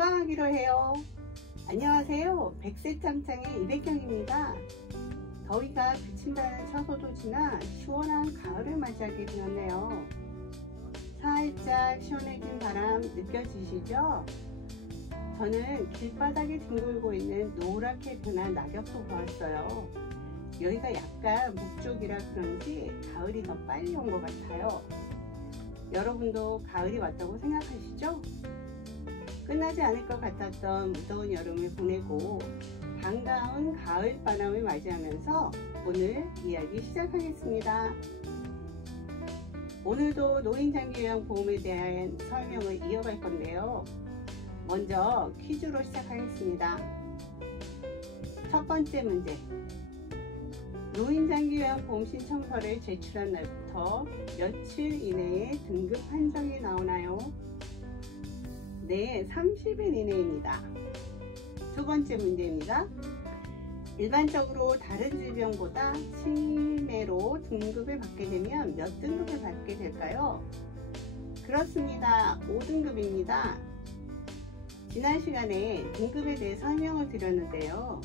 건강하기로 해요. 안녕하세요. 백세짱짱의 이백경입니다. 더위가 비친다는 처소도 지나 시원한 가을을 맞이하게 되었네요. 살짝 시원해진 바람 느껴지시죠? 저는 길바닥에 뒹굴고 있는 노랗게 변한 낙엽도 보았어요. 여기가 약간 북쪽이라 그런지 가을이 더 빨리 온 것 같아요. 여러분도 가을이 왔다고 생각하시죠? 끝나지 않을 것 같았던 무더운 여름을 보내고 반가운 가을 바람을 맞이하면서 오늘 이야기 시작하겠습니다. 오늘도 노인장기요양보험에 대한 설명을 이어갈 건데요. 먼저 퀴즈로 시작하겠습니다. 첫 번째 문제. 노인장기요양보험 신청서를 제출한 날부터 며칠 이내에 등급 판정이 나오나요? 네, 30일 이내입니다. 두 번째 문제입니다. 일반적으로 다른 질병보다 치매로 등급을 받게 되면 몇 등급을 받게 될까요? 그렇습니다. 5등급입니다. 지난 시간에 등급에 대해 설명을 드렸는데요.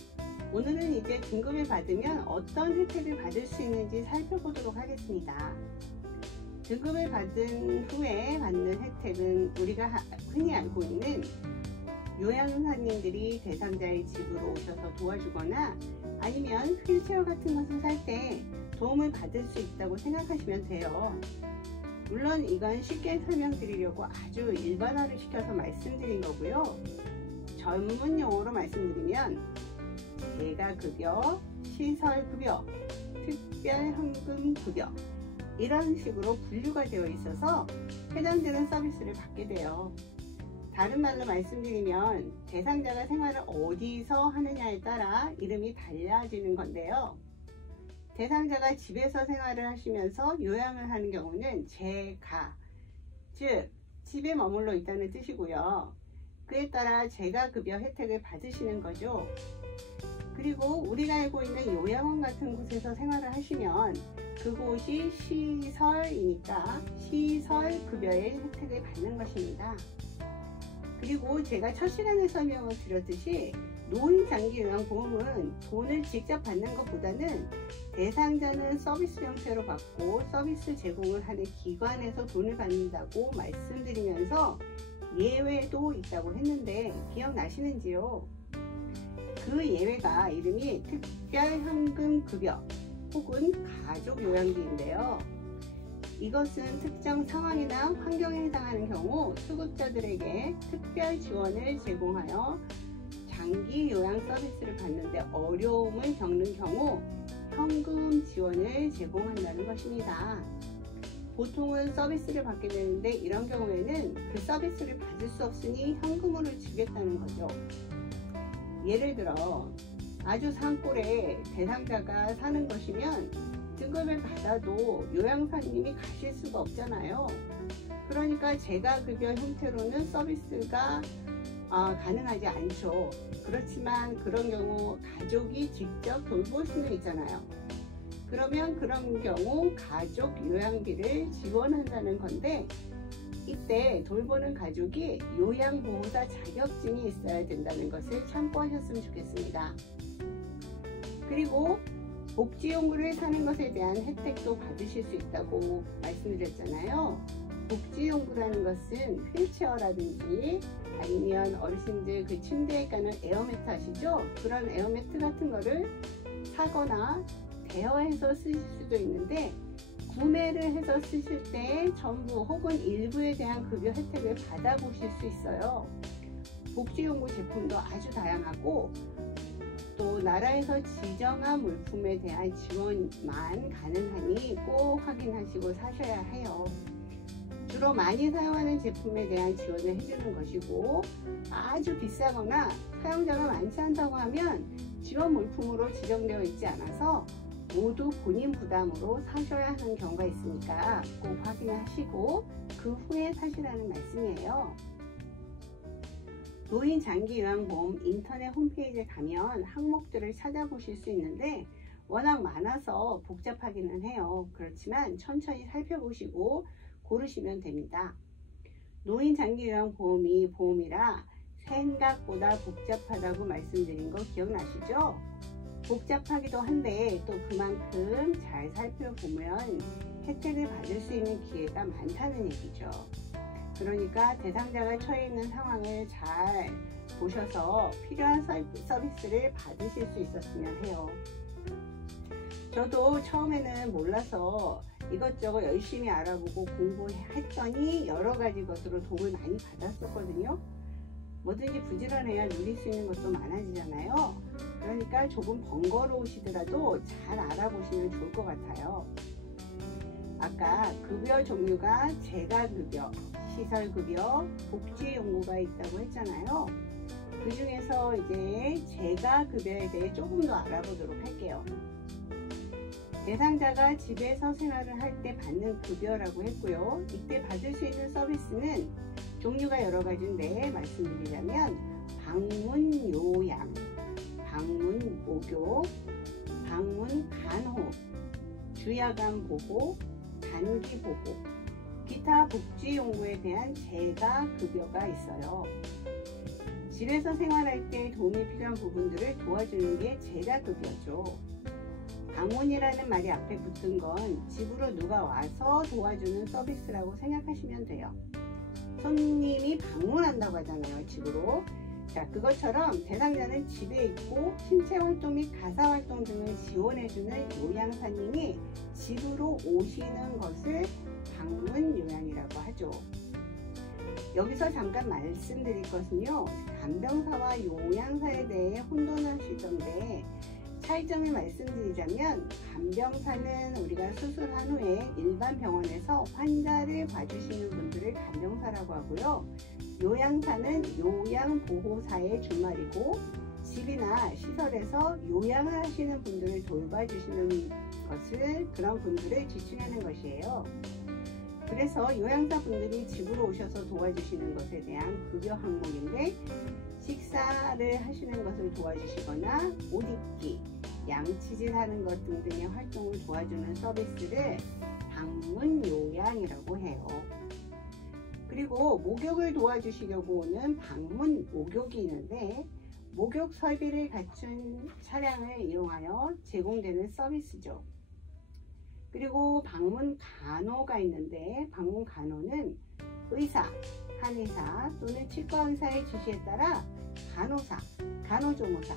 오늘은 이제 등급을 받으면 어떤 혜택을 받을 수 있는지 살펴보도록 하겠습니다. 등급을 받은 후에 받는 혜택은 우리가 흔히 알고 있는 요양사님들이 대상자의 집으로 오셔서 도와주거나 아니면 휠체어 같은 것을 살 때 도움을 받을 수 있다고 생각하시면 돼요. 물론 이건 쉽게 설명드리려고 아주 일반화를 시켜서 말씀드린 거고요. 전문 용어로 말씀드리면 재가급여, 시설급여, 특별현금급여 이런 식으로 분류가 되어 있어서 해당되는 서비스를 받게 돼요. 다른 말로 말씀드리면 대상자가 생활을 어디서 하느냐에 따라 이름이 달라지는 건데요. 대상자가 집에서 생활을 하시면서 요양을 하는 경우는 재가, 즉 집에 머물러 있다는 뜻이고요. 그에 따라 재가급여 혜택을 받으시는 거죠. 그리고 우리가 알고 있는 요양원 같은 곳에서 생활을 하시면 그곳이 시설이니까 시설급여의 혜택을 받는 것입니다. 그리고 제가 첫 시간에 설명을 드렸듯이 노인장기요양보험은 돈을 직접 받는 것보다는 대상자는 서비스 형태로 받고 서비스 제공을 하는 기관에서 돈을 받는다고 말씀드리면서 예외도 있다고 했는데 기억나시는지요? 그 예외가 이름이 특별현금급여 혹은 가족요양비인데요. 이것은 특정 상황이나 환경에 해당하는 경우 수급자들에게 특별 지원을 제공하여 장기 요양 서비스를 받는데 어려움을 겪는 경우 현금 지원을 제공한다는 것입니다. 보통은 서비스를 받게 되는데 이런 경우에는 그 서비스를 받을 수 없으니 현금으로 주겠다는 거죠. 예를 들어 아주 산골에 대상자가 사는 것이면 등급을 받아도 요양사님이 가실 수가 없잖아요. 그러니까 재가급여 형태로는 서비스가 가능하지 않죠. 그렇지만 그런 경우 가족이 직접 돌볼 수는 있잖아요. 그러면 그런 경우 가족 요양비를 지원한다는 건데 이때 돌보는 가족이 요양보호사 자격증이 있어야 된다는 것을 참고하셨으면 좋겠습니다. 그리고 복지용구를 사는 것에 대한 혜택도 받으실 수 있다고 말씀드렸잖아요. 복지용구라는 것은 휠체어라든지 아니면 어르신들 그 침대에 까는 에어매트 아시죠? 그런 에어매트 같은 거를 사거나 대여해서 쓰실 수도 있는데 구매를 해서 쓰실 때 전부 혹은 일부에 대한 급여 혜택을 받아보실 수 있어요. 복지용구 제품도 아주 다양하고 또 나라에서 지정한 물품에 대한 지원만 가능하니 꼭 확인하시고 사셔야 해요. 주로 많이 사용하는 제품에 대한 지원을 해주는 것이고 아주 비싸거나 사용자가 많지 않다고 하면 지원 물품으로 지정되어 있지 않아서 모두 본인 부담으로 사셔야 하는 경우가 있으니까 꼭 확인하시고 그 후에 사시라는 말씀이에요. 노인장기요양보험 인터넷 홈페이지에 가면 항목들을 찾아보실 수 있는데 워낙 많아서 복잡하기는 해요. 그렇지만 천천히 살펴보시고 고르시면 됩니다. 노인장기요양보험이 보험이라 생각보다 복잡하다고 말씀드린 거 기억나시죠? 복잡하기도 한데 또 그만큼 잘 살펴보면 혜택을 받을 수 있는 기회가 많다는 얘기죠. 그러니까 대상자가 처해 있는 상황을 잘 보셔서 필요한 서비스를 받으실 수 있었으면 해요. 저도 처음에는 몰라서 이것저것 열심히 알아보고 공부했더니 여러 가지 것으로 도움을 많이 받았었거든요. 뭐든지 부지런해야 누릴 수 있는 것도 많아지잖아요. 그러니까 조금 번거로우시더라도 잘 알아보시면 좋을 것 같아요. 아까 급여 종류가 재가급여, 시설급여, 복지연구가 있다고 했잖아요. 그 중에서 이제 재가급여에 대해 조금 더 알아보도록 할게요. 대상자가 집에서 생활을 할 때 받는 급여라고 했고요. 이때 받을 수 있는 서비스는 종류가 여러 가지인데 말씀드리자면 방문 요양, 방문 목욕, 방문 간호, 주야간 보고, 단기 보고, 기타 복지 용구에 대한 재가 급여가 있어요. 집에서 생활할 때 도움이 필요한 부분들을 도와주는 게 재가 급여죠. 방문이라는 말이 앞에 붙은 건 집으로 누가 와서 도와주는 서비스라고 생각하시면 돼요. 손님이 방문한다고 하잖아요, 집으로. 자, 그것처럼 대상자는 집에 있고 신체활동 및 가사활동 등을 지원해주는 요양사님이 집으로 오시는 것을 방문 요양이라고 하죠. 여기서 잠깐 말씀드릴 것은요, 간병사와 요양사에 대해 혼돈하시던데 차이점을 말씀드리자면 간병사는 우리가 수술한 후에 일반 병원에서 환자를 봐주시는 분들을 간병사라고 하고요. 요양사는 요양보호사의 준말이고 집이나 시설에서 요양을 하시는 분들을 돌봐주시는 것을 그런 분들을 지칭하는 것이에요. 그래서 요양사 분들이 집으로 오셔서 도와주시는 것에 대한 급여 항목인데 식사를 하시는 것을 도와주시거나 옷 입기, 양치질하는 것 등등의 활동을 도와주는 서비스를 방문 요양이라고 해요. 그리고 목욕을 도와주시려고 오는 방문 목욕이 있는데 목욕 설비를 갖춘 차량을 이용하여 제공되는 서비스죠. 그리고 방문 간호가 있는데 방문 간호는 의사, 한의사 또는 치과 의사의 지시에 따라 간호사, 간호조무사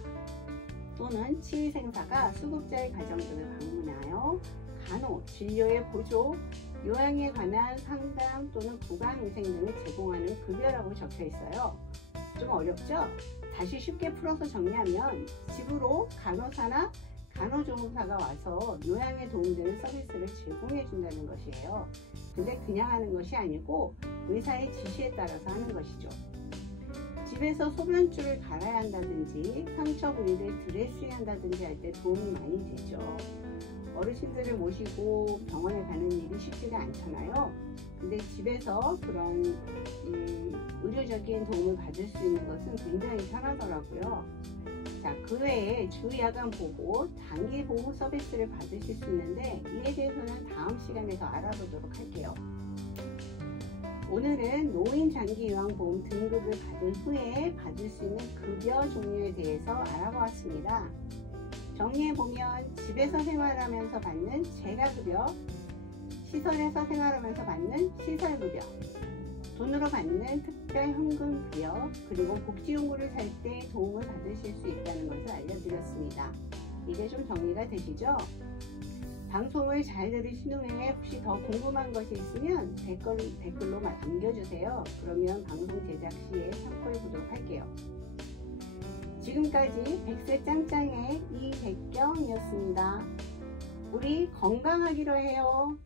또는 치의생사가 수급자의 가정 등을 방문하여 간호, 진료의 보조, 요양에 관한 상담 또는 구강위생 등을 제공하는 급여라고 적혀 있어요. 좀 어렵죠? 다시 쉽게 풀어서 정리하면 집으로 간호사나 간호조무사가 와서 요양에 도움되는 서비스를 제공해 준다는 것이에요. 근데 그냥 하는 것이 아니고 의사의 지시에 따라서 하는 것이죠. 집에서 소변줄을 갈아야 한다든지 상처 부위를 드레싱 한다든지 할 때 도움이 많이 되죠. 어르신들을 모시고 병원에 가는 일이 쉽지가 않잖아요. 근데 집에서 그런 의료적인 도움을 받을 수 있는 것은 굉장히 편하더라고요. 자, 그 외에 주야간 보고, 단기 보호 서비스를 받으실 수 있는데 이에 대해서는 다음 시간에 더 알아보도록 할게요. 오늘은 노인 장기 요양보험 등급을 받은 후에 받을 수 있는 급여 종류에 대해서 알아보았습니다. 정리해보면 집에서 생활하면서 받는 재가급여, 시설에서 생활하면서 받는 시설급여, 돈으로 받는 특별현금급여, 그리고 복지용구를 살 때 도움을 받으실 수 있다는 것을 알려드렸습니다. 이제 좀 정리가 되시죠? 방송을 잘 들으신 후에 혹시 더 궁금한 것이 있으면 댓글로 남겨주세요. 그러면 방송 제작 시에 참고해 보도록 할게요. 지금까지 100세 짱짱의 이백경이었습니다. 우리 건강하기로 해요.